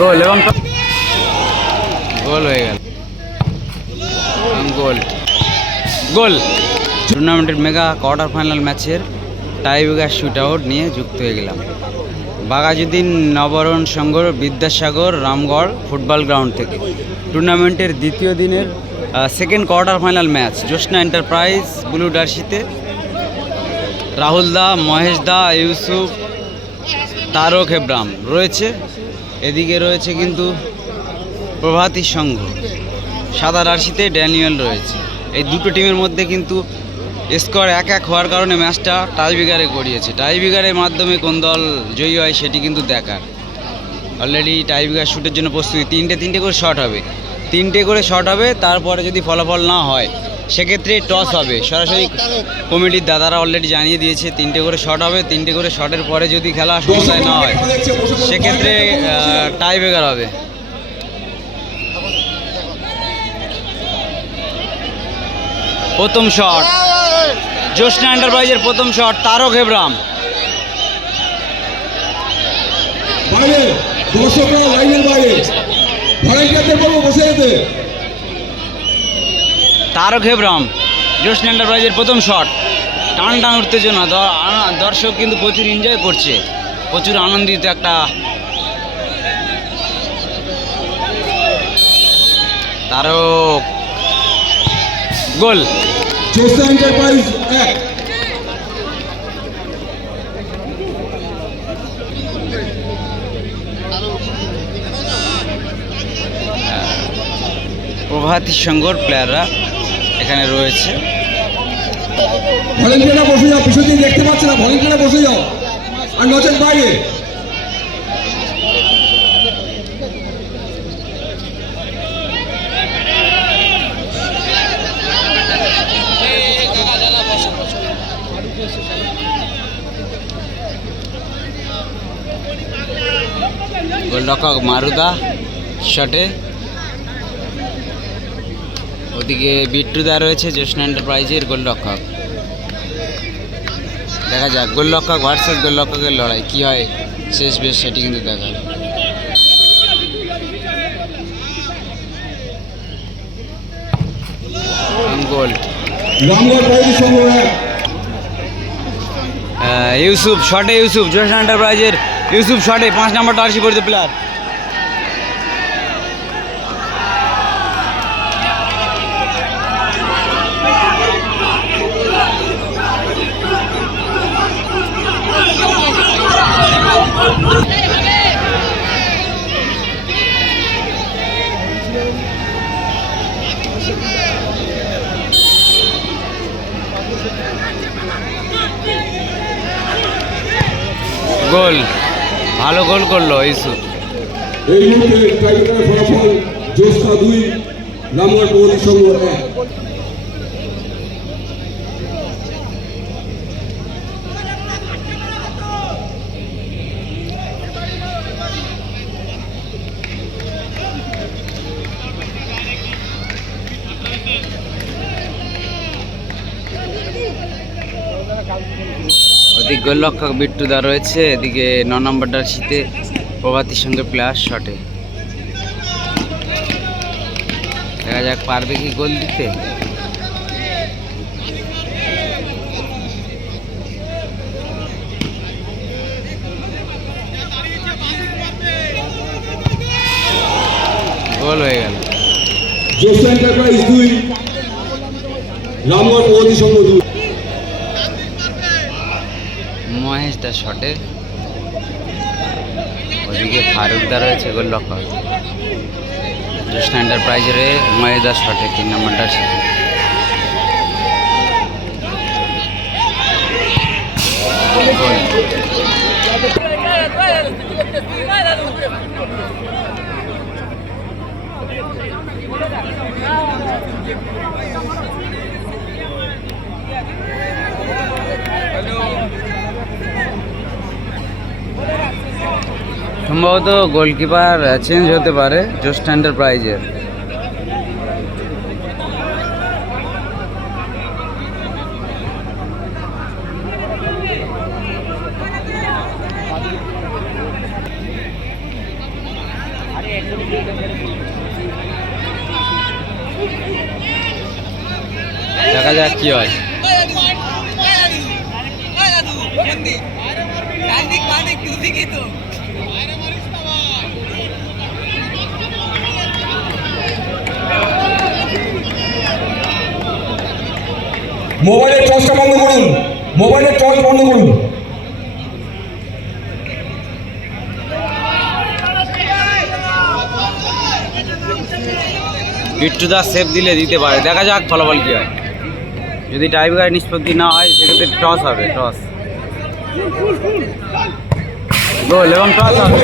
গোল এবং গোল হয়ে গেল। গোল গোল টুর্নামেন্টের মেগা কোয়ার্টার ফাইনাল ম্যাচের টাইব্রেকার শুট আউট নিয়ে যুক্ত হয়ে গেলাম বাঘাযতীন নবরণ সংঘ বিদ্যাসাগর রামগড় ফুটবল গ্রাউন্ড থেকে। টুর্নামেন্টের দ্বিতীয় দিনের সেকেন্ড কোয়ার্টার ফাইনাল ম্যাচ জ্যোৎস্না এন্টারপ্রাইজ ব্লু জার্সিতে রাহুল দা, মহেশ দা, ইউসুফ, তারক হেব্রাম রয়েছে। এদিকে রয়েছে কিন্তু প্রভাতী সংঘ সাদা জার্সিতে ড্যানিয়েল রয়েছে। এই দুটো টিমের মধ্যে কিন্তু স্কোর 1-1 হওয়ার কারণে ম্যাচটা টাইব্রেকারে গড়িয়েছে। টাইব্রেকারের মাধ্যমে কোন দল জয়ী হয় সেটি কিন্তু দেখার। অলরেডি টাইব্রেকার শুটের জন্য প্রস্তুতি, তিনটে করে শট হবে, তারপরে যদি ফলাফল না হয় সেক্ষেত্রে টস হবে। সরাসরি কমিটির দাদারা অলরেডি জানিয়ে দিয়েছে 3টে করে শট হবে। 3টে করে শটের পরে যদি খেলা সমতায় না হয় সেক্ষেত্রে টাইব্রেকার হবে। প্রথম শট জ্যোৎস্না এন্টারপ্রাইজের প্রথম শট, তারক হেব্রাম। তারক হেব্রাম জ্যোৎস্না এন্টারপ্রাইজের প্রথম শট, টান উত্তেজনা, দর্শক কিন্তু প্রচুর এনজয় করছে, প্রচুর আনন্দিত একটা। তারক গোল। জ্যোৎস্না এন্টারপ্রাইজ 1। প্রভাতী সংঘর প্লেয়াররা এখানে রয়েছে। ভলেন্টিয়াররা বসে যাও, পিছন দিকে দেখতে পাচ্ছে না, ভলেন্টিয়াররা বসে যাও, আর নচেত বাইরে। গোলরক্ষক মারুদা শটে, ওদিকে বিট্টুদা রয়েছে জ্যোৎস্না এন্টারপ্রাইজের গোলরক্ষক। দেখা যাক গোলরক্ষক ভার্সেস গোলরক্ষকের লড়াই কি হয় শেষ বেশ, সেটি কিন্তু দেখা। গোল ইউসুফ শটে, জ্যোৎস্না এন্টারপ্রাইজের ইউসুফ শটে 5 নম্বর জার্সি পরিহিত প্লেয়ার। গোল, ভালো গোল করলো ইউসুফ। এই মুহূর্তে টাইব্রেকারের ফলাফল জ্যোৎস্না 2, রামগড় প্রগতি সংঘ 1। ওদিকে গোলরক্ষক বিট্টুদা রয়েছে, এদিকে 9 নম্বর জার্সিতে প্রভাতীর সঙ্গে প্লেয়ার শটে। দেখা যাক পারবে কি গোল দিতে। গোল হয়ে গেল। জ্যোৎস্না এন্টারপ্রাইজ 2, রামগড় প্রগতি সংঘ 2। মহেশ দা শটে, ওদিকে ফারুকদা রয়েছে গোলরক্ষক। জ্যোৎস্না এন্টারপ্রাইজের মহেশ দা শটে 3 নম্বর জার্সি। সম্ভবত গোলকিপার চেঞ্জ হতে পারে জ্যোৎস্না এন্টারপ্রাইজের। দেখা যাক কি হয়। মোবাইলের টর্চটা বন্ধ করুন, মোবাইলের টর্চ বন্ধ করুন। বিট্টু দা সেফ দিলে দিতে পারে, দেখা যাক ফলাফল কি হয়। যদি টাইব্রেকার নিষ্পত্তি না হয় সেক্ষেত্রে টস হবে, টস গোল এবং টস হবে।